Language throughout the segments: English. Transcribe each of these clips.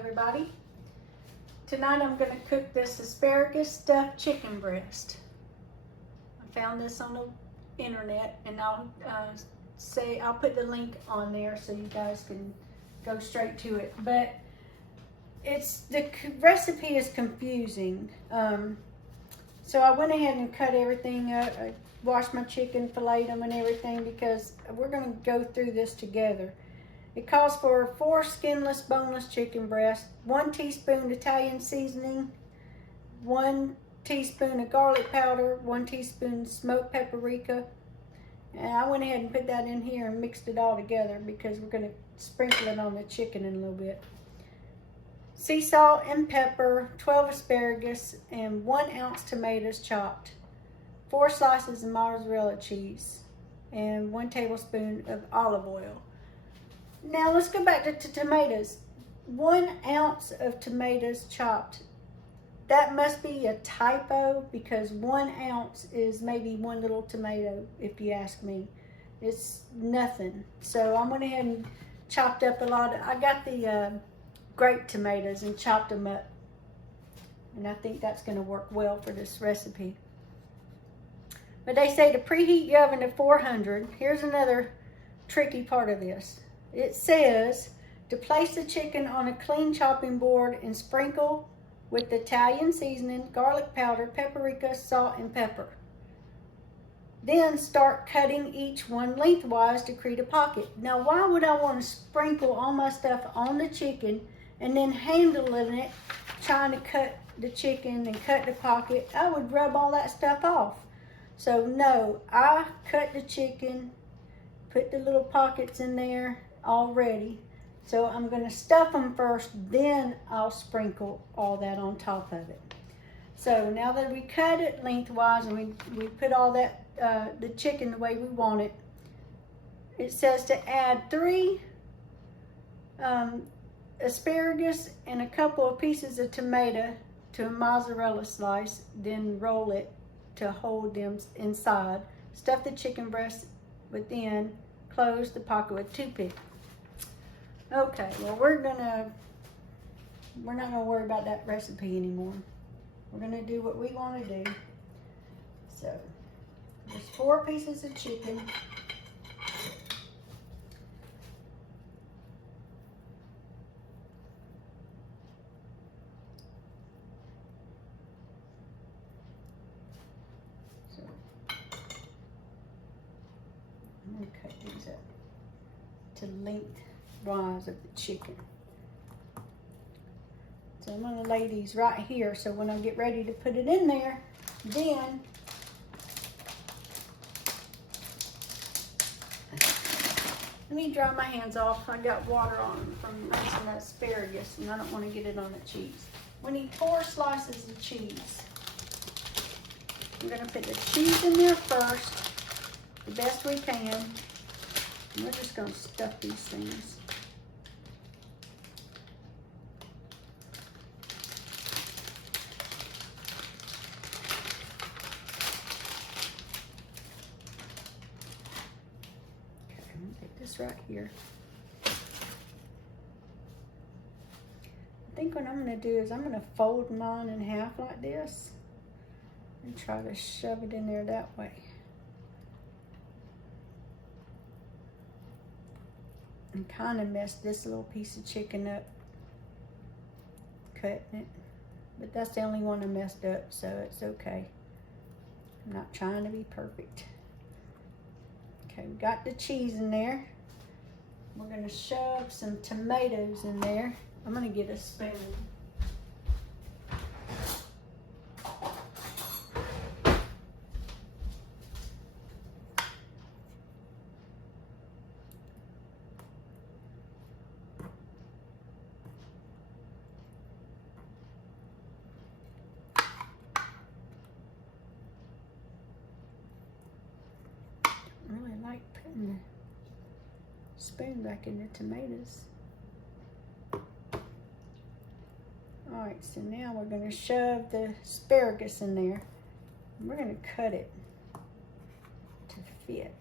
everybody. Tonight I'm going to cook this asparagus stuffed chicken breast. I found this on the internet, and I'll put the link on there so you guys can go straight to it. But the recipe is confusing. So I went ahead and cut everything up. I washed my chicken, filleted them and everything, because we're going to go through this together. It calls for 4 skinless, boneless chicken breasts, 1 teaspoon Italian seasoning, 1 teaspoon of garlic powder, 1 teaspoon smoked paprika. And I went ahead and put that in here and mixed it all together because we're going to sprinkle it on the chicken in a little bit. Sea salt and pepper, 12 asparagus, and 1 ounce tomatoes chopped, 4 slices of mozzarella cheese, and 1 tablespoon of olive oil. Now let's go back to tomatoes. 1 ounce of tomatoes chopped. That must be a typo, because 1 ounce is maybe 1 little tomato, if you ask me. It's nothing. So I went ahead and chopped up a lot I got the grape tomatoes and chopped them up. And I think that's going to work well for this recipe. But they say to preheat your oven to 400. Here's another tricky part of this. It says to place the chicken on a clean chopping board and sprinkle with Italian seasoning, garlic powder, paprika, salt, and pepper. Then start cutting each one lengthwise to create a pocket. Now, why would I want to sprinkle all my stuff on the chicken and then handling it, trying to cut the chicken and cut the pocket? I would rub all that stuff off. So no, I cut the chicken, put the little pockets in there already. So I'm going to stuff them first, then I'll sprinkle all that on top of it. So now that we cut it lengthwise and we put all that, the chicken the way we want it, it says to add 3 asparagus and a couple of pieces of tomato to a mozzarella slice, then roll it to hold them inside. Stuff the chicken breast within, close the pocket with toothpick. Okay, well we're not gonna worry about that recipe anymore. We're gonna do what we want to do. So there's 4 pieces of chicken. So I'm gonna cut these up to lengthwise of the chicken. So I'm going to lay these right here, so when I get ready to put it in there, then let me dry my hands off. I got water on them from making the asparagus, and I don't want to get it on the cheese. We need 4 slices of cheese. I'm going to put the cheese in there first, the best we can. And we're just going to stuff these things. Okay, I'm going to get this right here. I think what I'm going to do is I'm going to fold mine in half like this and try to shove it in there that way. And kind of messed this little piece of chicken up cutting it, but that's the only one I messed up, so it's okay. I'm not trying to be perfect. Okay, we got the cheese in there. We're going to shove some tomatoes in there. I'm going to get a spoon. I like putting the spoon back in the tomatoes. Alright, so now we're going to shove the asparagus in there. And we're going to cut it to fit.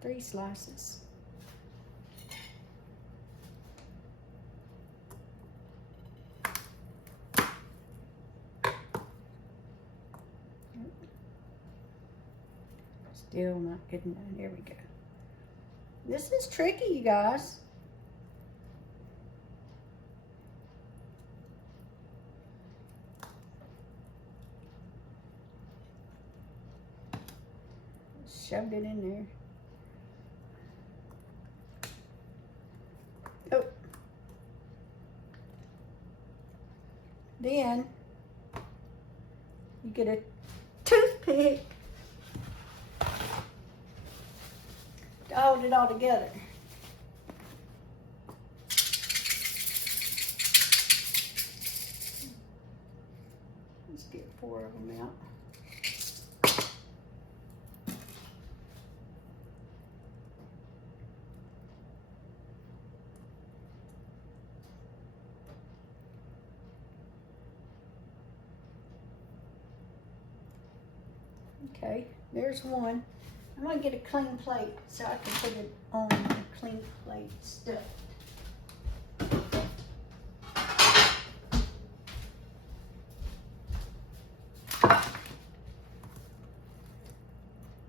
3 slices. Still not good enough. There we go. This is tricky, you guys. Shoved it in there. Oh. Then you get a toothpick to hold it all together. Let's get 4 of them out. Okay, there's one. I'm gonna get a clean plate so I can put it on the clean plate stuff.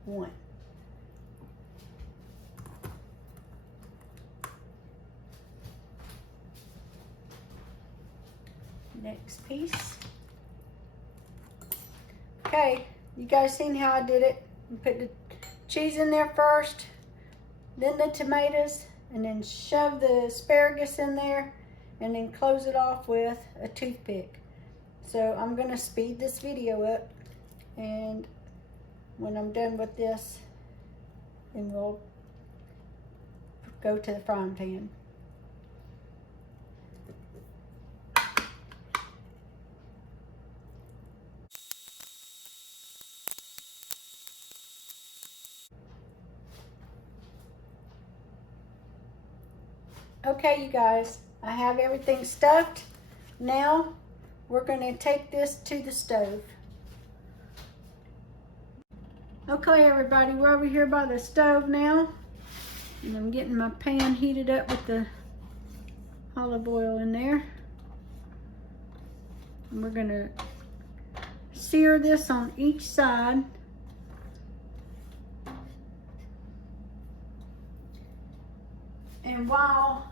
One. Next piece. Okay, you guys seen how I did it? You put the cheese in there first, then the tomatoes, and then shove the asparagus in there, and then close it off with a toothpick. So I'm gonna speed this video up, and when I'm done with this, then we'll go to the frying pan. Okay, you guys, I have everything stuffed. Now we're going to take this to the stove. Okay, everybody, we're over here by the stove now, and I'm getting my pan heated up with the olive oil in there. And we're going to sear this on each side. And while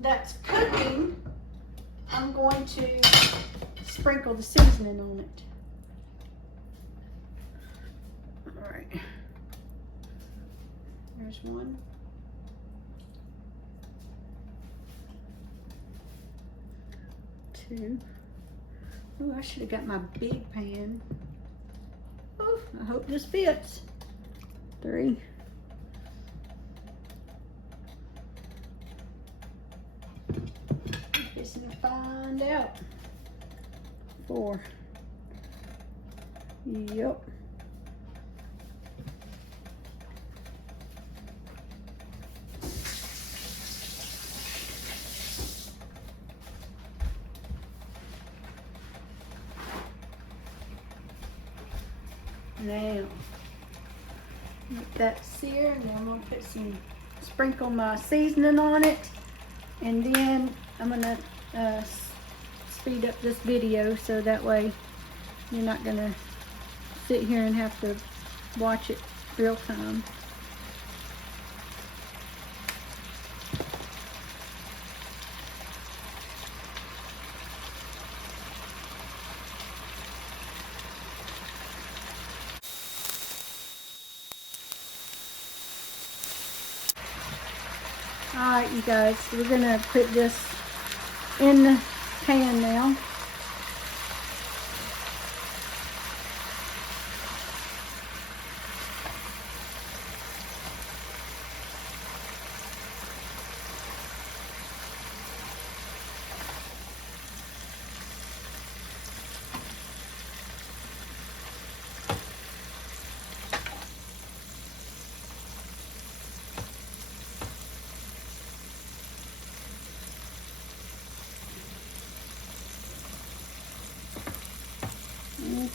that's cooking, I'm going to sprinkle the seasoning on it. All right. There's one. Two. Oh, I should have got my big pan. Oh, I hope this fits. 3. To find out. 4. Yep. Now, let that sear, and then I'm gonna put some, sprinkle my seasoning on it, and then I'm gonna speed up this video so that way you're not gonna sit here and have to watch it real time. Alright, you guys, so we're gonna put this in the pan now.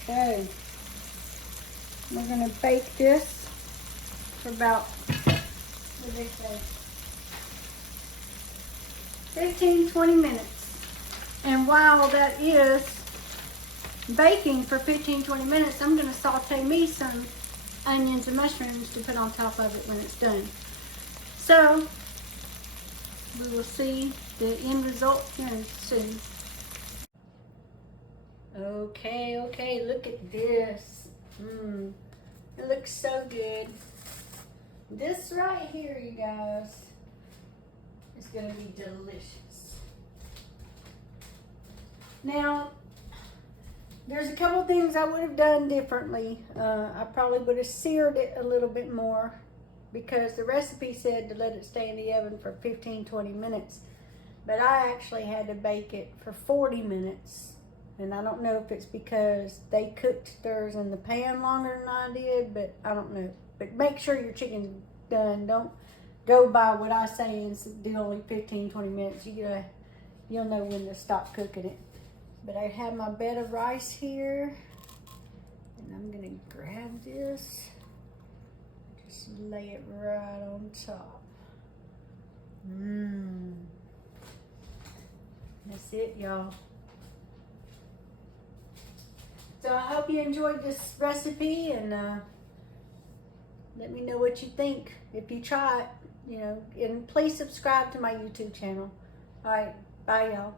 Okay, we're going to bake this for for about, what did they say, 15, 20 minutes. And while that is baking for 15, 20 minutes, I'm gonna saute me some onions and mushrooms to put on top of it when it's done. So, we will see the end result here soon. Okay, look at this. It looks so good. This right here, you guys, is gonna be delicious. Now, there's a couple things I would have done differently. I probably would have seared it a little bit more because the recipe said to let it stay in the oven for 15, 20 minutes. But I actually had to bake it for 40 minutes. And I don't know if it's because they cooked theirs in the pan longer than I did, but I don't know. But make sure your chicken's done. Don't go by what I say and do only 15, 20 minutes. You'll know when to stop cooking it. But I have my bed of rice here. And I'm gonna grab this. Just lay it right on top. That's it, y'all. So I hope you enjoyed this recipe, and let me know what you think if you try it, and please subscribe to my YouTube channel. All right, bye y'all.